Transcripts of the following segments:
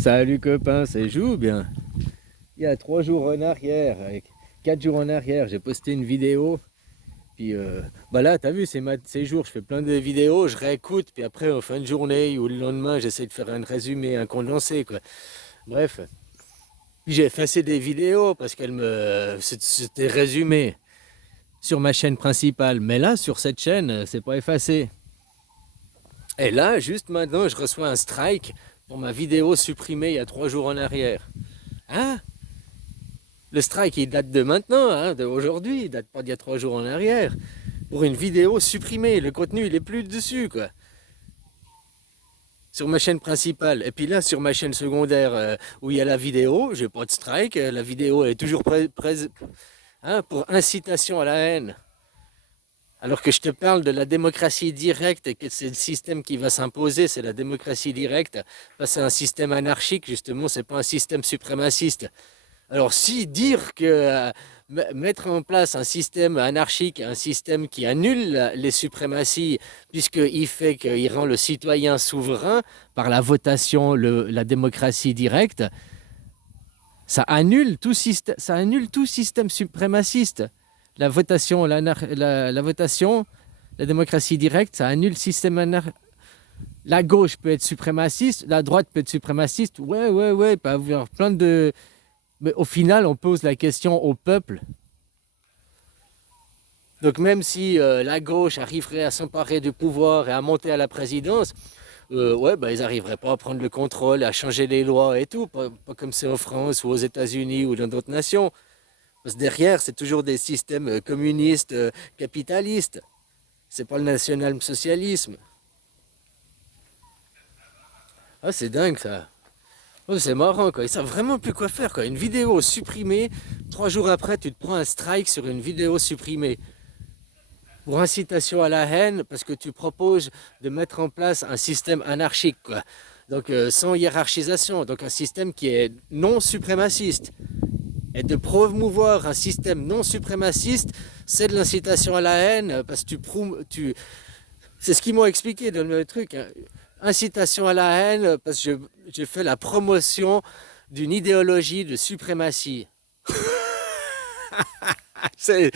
Salut copain, c'est Jou bien. Il y a 3 jours en arrière, 4 jours en arrière, j'ai posté une vidéo. Puis bah là, t'as vu, ces jours, je fais plein de vidéos, je réécoute, puis après, en fin de journée ou le lendemain, j'essaie de faire un résumé, un condensé, quoi. Bref. Puis j'ai effacé des vidéos parce c'était résumé sur ma chaîne principale. Mais là, sur cette chaîne, c'est pas effacé. Et là, juste maintenant, je reçois un strike pour ma vidéo supprimée il y a 3 jours en arrière. Hein? Le strike, il date de maintenant, hein, d'aujourd'hui, il date pas d'il y a 3 jours en arrière. Pour une vidéo supprimée, le contenu, il est plus dessus, quoi. Sur ma chaîne principale. Et puis là, sur ma chaîne secondaire, où il y a la vidéo, j'ai pas de strike, la vidéo elle est toujours hein, pour incitation à la haine. Alors que je te parle de la démocratie directe et que c'est le système qui va s'imposer, c'est la démocratie directe. Là, c'est un système anarchique, justement, c'est pas un système suprémaciste. Alors si dire que mettre en place un système anarchique, un système qui annule les suprématies, puisqu'il fait qu'il rend le citoyen souverain par la votation, la démocratie directe, ça annule tout système suprémaciste. La votation, la votation, la démocratie directe, ça annule le système anarchique. La gauche peut être suprémaciste, la droite peut être suprémaciste, ouais, il peut y avoir plein de... Mais au final, on pose la question au peuple. Donc même si la gauche arriverait à s'emparer du pouvoir et à monter à la présidence, ouais, bah, ils n'arriveraient pas à prendre le contrôle, à changer les lois et tout, pas comme c'est en France ou aux États-Unis ou dans d'autres nations. Parce que derrière, c'est toujours des systèmes communistes, capitalistes. C'est pas le national-socialisme. Ah, c'est dingue ça. Oh, c'est marrant quoi, ils savent vraiment plus quoi faire quoi. Une vidéo supprimée, 3 jours après tu te prends un strike sur une vidéo supprimée. Pour incitation à la haine, parce que tu proposes de mettre en place un système anarchique quoi. Donc sans hiérarchisation, donc un système qui est non suprémaciste. Et de promouvoir un système non suprémaciste, c'est de l'incitation à la haine, parce que c'est ce qu'ils m'ont expliqué dans le truc, hein. Incitation à la haine, parce que j'ai fait la promotion d'une idéologie de suprématie. c'est,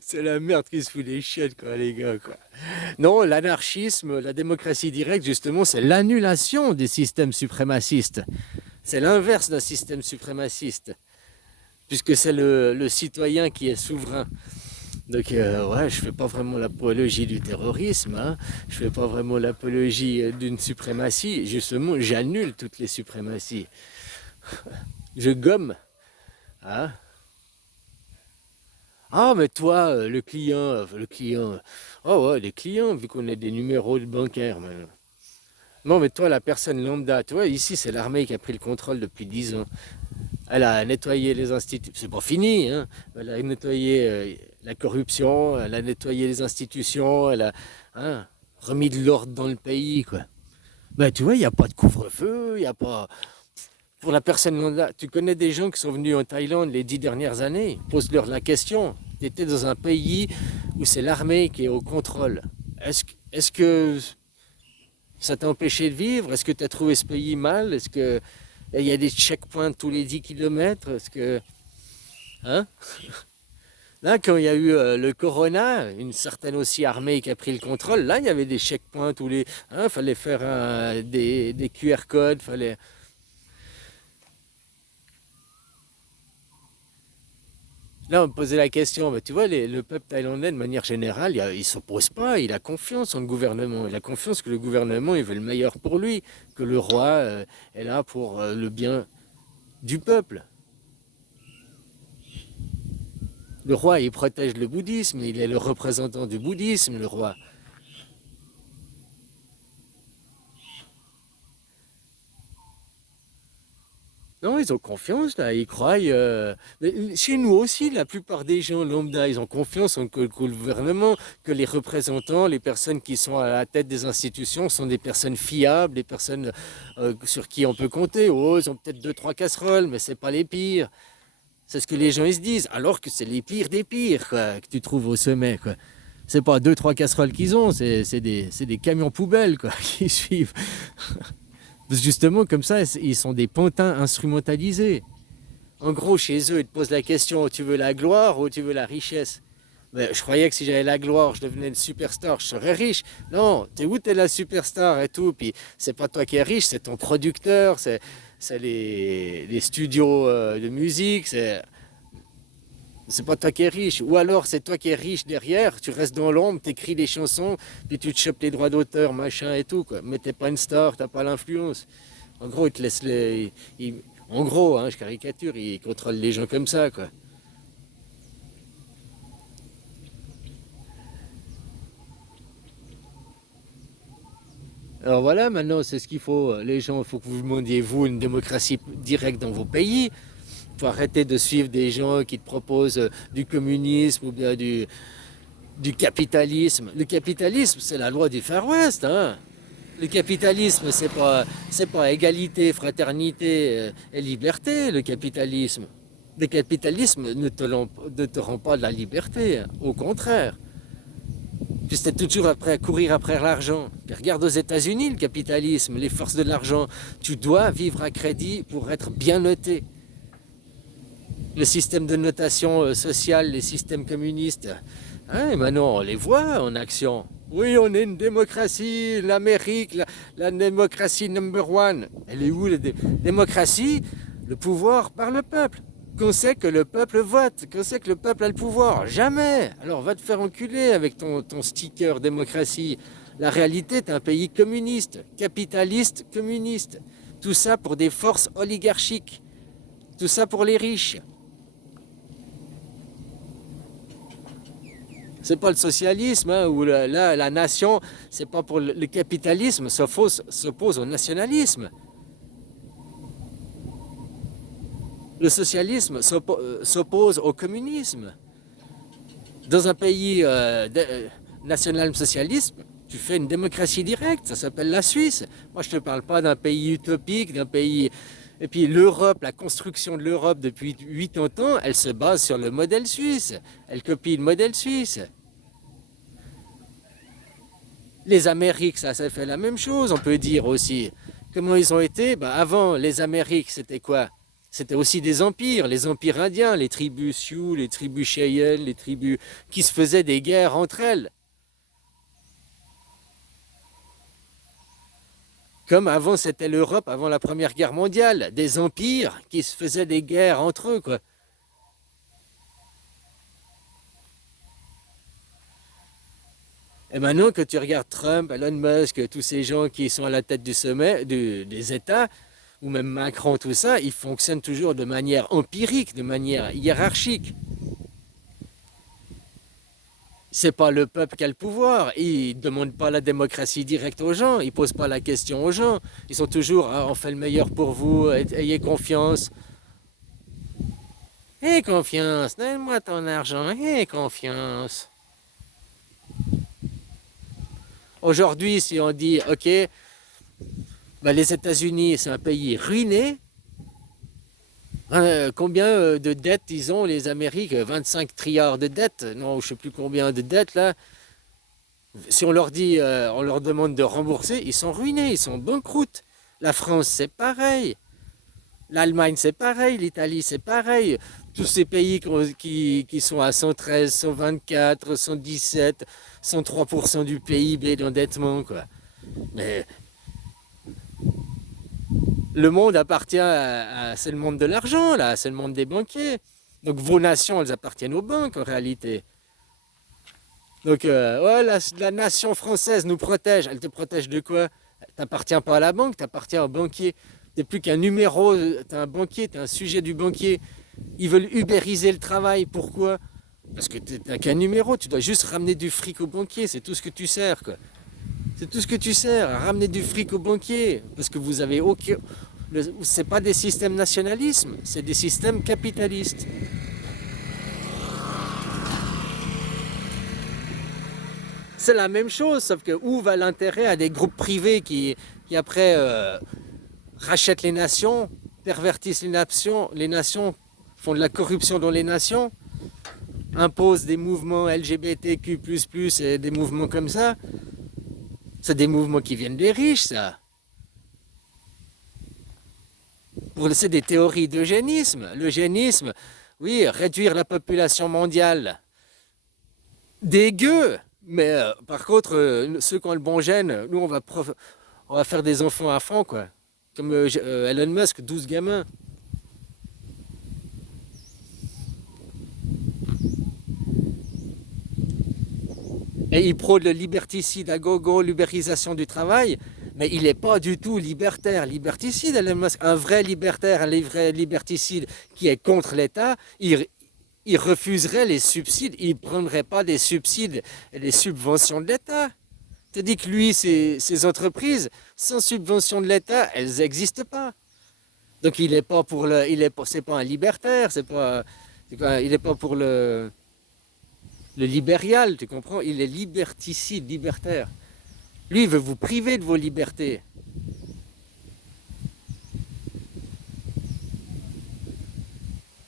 c'est la merde qui se fout des chiottes, quoi, les gars, quoi. Non, l'anarchisme, la démocratie directe, justement, c'est l'annulation des systèmes suprémacistes. C'est l'inverse d'un système suprémaciste, puisque c'est le citoyen qui est souverain. Donc ouais, je fais pas vraiment l'apologie du terrorisme, hein. Je fais pas vraiment l'apologie d'une suprématie. Justement, j'annule toutes les suprématies. Je gomme, hein. Ah mais toi, oh ouais, les clients, vu qu'on a des numéros de bancaires maintenant. Non mais toi, la personne lambda, tu vois, ici c'est l'armée qui a pris le contrôle depuis 10 ans. Elle a nettoyé les institutions. C'est pas fini, hein. Elle a nettoyé la corruption, elle a nettoyé les institutions, elle a hein, remis de l'ordre dans le pays, quoi. Ben, tu vois, il n'y a pas de couvre-feu, il n'y a pas. Pour la personne lambda, tu connais des gens qui sont venus en Thaïlande les 10 dernières années, pose-leur la question. Tu étais dans un pays où c'est l'armée qui est au contrôle. Est-ce que ça t'a empêché de vivre? Est-ce que tu as trouvé ce pays mal? Est-ce que il y a des checkpoints tous les 10 kilomètres? Est-ce que. Hein? Là, quand il y a eu le corona, une certaine aussi armée qui a pris le contrôle, là, il y avait des checkpoints tous les. Hein, fallait faire des QR codes, fallait. Là, on me posait la question, mais tu vois, le peuple thaïlandais, de manière générale, il ne s'oppose pas, il a confiance en le gouvernement. Il a confiance que le gouvernement, il veut le meilleur pour lui, que le roi est là pour le bien du peuple. Le roi, il protège le bouddhisme, il est le représentant du bouddhisme, le roi. Non, ils ont confiance, là, ils croient. Mais chez nous aussi, la plupart des gens lambda, ils ont confiance en que le gouvernement, que les représentants, les personnes qui sont à la tête des institutions sont des personnes fiables, des personnes sur qui on peut compter. Oh, ils ont peut-être deux, trois casseroles, mais c'est pas les pires. C'est ce que les gens ils se disent, alors que c'est les pires des pires quoi, que tu trouves au sommet, quoi. C'est pas deux, trois casseroles qu'ils ont, c'est des camions poubelles quoi, qui suivent. Justement, comme ça, ils sont des pantins instrumentalisés. En gros, chez eux, ils te posent la question, tu veux la gloire ou tu veux la richesse? Mais je croyais que si j'avais la gloire, je devenais une superstar, je serais riche. Non, t'es où t'es la superstar et tout. Puis c'est pas toi qui es riche, c'est ton producteur, c'est les studios de musique, c'est pas toi qui es riche. Ou alors c'est toi qui es riche derrière, tu restes dans l'ombre, t'écris les chansons, puis tu te chopes les droits d'auteur, machin et tout, quoi. Mais t'es pas une star, t'as pas l'influence. En gros, ils te laissent en gros, hein, je caricature, ils contrôlent les gens comme ça, quoi. Alors voilà, maintenant c'est ce qu'il faut. Les gens, il faut que vous demandiez, vous, une démocratie directe dans vos pays. Il faut arrêter de suivre des gens qui te proposent du communisme ou bien du capitalisme. Le capitalisme, c'est la loi du Far West, hein. Le capitalisme, c'est pas égalité, fraternité et liberté, le capitalisme. Le capitalisme ne te rend pas de la liberté, hein. Au contraire. Tu sais toujours après courir après l'argent. Regarde aux États-Unis le capitalisme, les forces de l'argent. Tu dois vivre à crédit pour être bien noté. Le système de notation sociale, les systèmes communistes, hein, maintenant on les voit en action. Oui, on est une démocratie, l'Amérique, la démocratie number one. Elle est où la démocratie? Le pouvoir par le peuple. Qu'on sait que le peuple vote, qu'on sait que le peuple a le pouvoir. Jamais. Alors va te faire enculer avec ton sticker démocratie. La réalité est un pays communiste, capitaliste, communiste. Tout ça pour des forces oligarchiques. Tout ça pour les riches. C'est pas le socialisme, hein, où la nation, c'est pas pour le capitalisme, s'oppose au nationalisme. Le socialisme s'oppose au communisme. Dans un pays national-socialisme, tu fais une démocratie directe, ça s'appelle la Suisse. Moi, je ne te parle pas d'un pays utopique, d'un pays... Et puis l'Europe, la construction de l'Europe depuis 80 ans, elle se base sur le modèle suisse. Elle copie le modèle suisse. Les Amériques, ça fait la même chose, on peut dire aussi. Comment ils ont été? Avant, les Amériques, c'était quoi? C'était aussi des empires, les empires indiens, les tribus Sioux, les tribus Cheyenne, les tribus qui se faisaient des guerres entre elles. Comme avant, c'était l'Europe, avant la Première Guerre mondiale, des empires qui se faisaient des guerres entre eux, quoi. Et maintenant que tu regardes Trump, Elon Musk, tous ces gens qui sont à la tête du sommet, des États, ou même Macron, tout ça, ils fonctionnent toujours de manière empirique, de manière hiérarchique. C'est pas le peuple qui a le pouvoir. Ils ne demandent pas la démocratie directe aux gens. Ils ne posent pas la question aux gens. Ils sont toujours, ah, on fait le meilleur pour vous, ayez confiance. Aie confiance, donne-moi ton argent, aie confiance. Aujourd'hui, si on dit, ok, les États-Unis, c'est un pays ruiné. Combien de dettes ils ont, les Amériques? 25 trilliards de dettes? Non, je ne sais plus combien de dettes là. Si on leur dit, on leur demande de rembourser, ils sont ruinés, ils sont banqueroutes. La France, c'est pareil. L'Allemagne, c'est pareil. L'Italie, c'est pareil. Tous ces pays qui sont à 113, 124, 117, 103% du PIB d'endettement, quoi. Mais le monde appartient c'est le monde de l'argent, là, c'est le monde des banquiers. Donc vos nations, elles appartiennent aux banques en réalité. Donc ouais, la nation française nous protège. Elle te protège de quoi? T'appartiens pas à la banque, t'appartiens au banquier. T'es plus qu'un numéro, t'es un banquier, t'es un sujet du banquier. Ils veulent ubériser le travail. Pourquoi? Parce que t'es qu'un numéro, tu dois juste ramener du fric au banquier, c'est tout ce que tu sers, quoi. C'est tout ce que tu sers, à ramener du fric au banquier. Parce que vous avez aucun... C'est pas des systèmes nationalisme, c'est des systèmes capitalistes. C'est la même chose, sauf que où va l'intérêt à des groupes privés qui après rachètent les nations, pervertissent les nations font de la corruption dans les nations, imposent des mouvements LGBTQ+, et des mouvements comme ça. C'est des mouvements qui viennent des riches, ça. C'est des théories d'eugénisme. L'eugénisme, oui, réduire la population mondiale. Dégueu! Mais par contre, ceux qui ont le bon gène, nous, on va faire des enfants à fond, quoi. Comme Elon Musk, 12 gamins. Et il prône le liberticide à gogo, l'ubérisation du travail, mais il n'est pas du tout libertaire. Liberticide, Elon Musk, un vrai libertaire, un vrai liberticide qui est contre l'État, il refuserait les subsides, il ne prendrait pas des subsides et des subventions de l'État. Tu dis que lui, ces entreprises, sans subvention de l'État, elles n'existent pas. Donc il n'est pas pour le, il est pas, c'est pas un libertaire, il n'est pas pour le libérial, tu comprends? Il est liberticide, libertaire. Lui, il veut vous priver de vos libertés.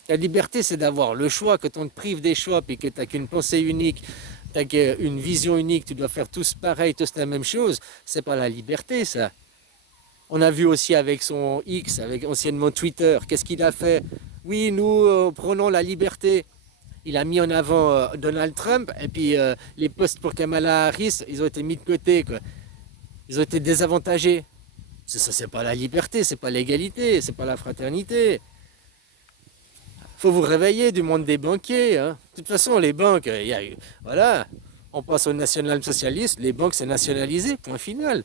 La liberté, c'est d'avoir le choix. Quand on te prive des choix, puis que tu n'as qu'une pensée unique, tu n'as qu'une vision unique, tu dois faire tous pareil, tous la même chose, c'est pas la liberté, ça. On a vu aussi avec son X, avec anciennement Twitter, qu'est-ce qu'il a fait? Oui, nous prenons la liberté. Il a mis en avant Donald Trump, et puis les postes pour Kamala Harris, ils ont été mis de côté, quoi. Ils ont été désavantagés. Ça, c'est pas la liberté, c'est pas l'égalité, c'est pas la fraternité. Faut vous réveiller du monde des banquiers, hein. De toute façon, les banques, voilà, on passe au national-socialiste, les banques c'est nationalisé, point final.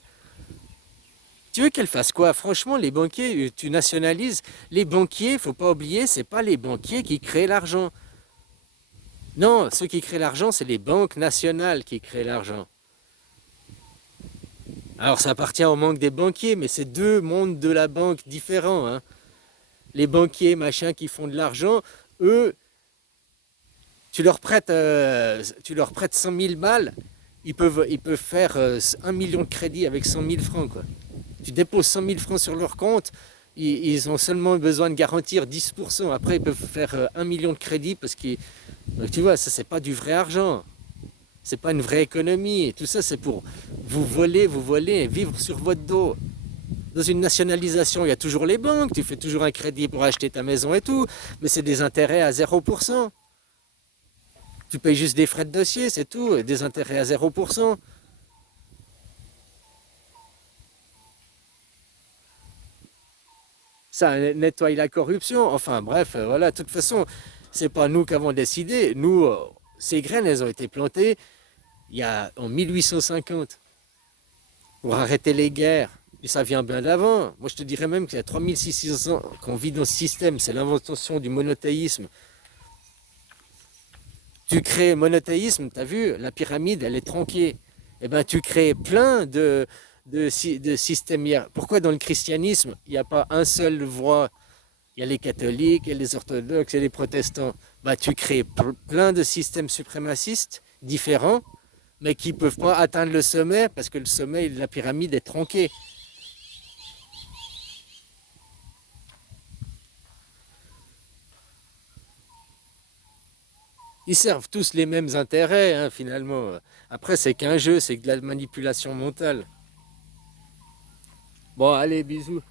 Tu veux qu'elles fassent quoi? Franchement, les banquiers, tu nationalises. Les banquiers, faut pas oublier, c'est pas les banquiers qui créent l'argent. Non, ceux qui créent l'argent, c'est les banques nationales qui créent l'argent. Alors ça appartient au manque des banquiers, mais c'est deux mondes de la banque différents, hein. Les banquiers, machin, qui font de l'argent, eux, tu leur prêtes 100 000 balles, ils peuvent faire 1 million de crédits avec 100 000 francs, quoi. Tu déposes 100 000 francs sur leur compte, ils ont seulement besoin de garantir 10%. Après, ils peuvent faire 1 million de crédits parce que, tu vois, ça, c'est pas du vrai argent. C'est pas une vraie économie. Et tout ça, c'est pour vous voler et vivre sur votre dos. Dans une nationalisation, il y a toujours les banques, tu fais toujours un crédit pour acheter ta maison et tout, mais c'est des intérêts à 0%. Tu payes juste des frais de dossier, c'est tout, et des intérêts à 0%. Ça nettoie la corruption. Enfin bref, voilà, de toute façon, c'est pas nous qui avons décidé. Nous, ces graines, elles ont été plantées en 1850 pour arrêter les guerres. Et ça vient bien d'avant. Moi, je te dirais même qu'il y a 3600 ans qu'on vit dans ce système. C'est l'invention du monothéisme. Tu crées monothéisme, tu as vu, la pyramide, elle est tronquée. Eh bien, tu crées plein de systèmes hier. Pourquoi dans le christianisme, il n'y a pas un seul voie? Il y a les catholiques, il y a les orthodoxes, il y a les protestants. Bah, tu crées plein de systèmes suprémacistes différents, mais qui ne peuvent pas atteindre le sommet parce que le sommet de la pyramide est tronqué. Ils servent tous les mêmes intérêts, hein, finalement. Après, c'est qu'un jeu, c'est de la manipulation mentale. Bon, allez, bisous.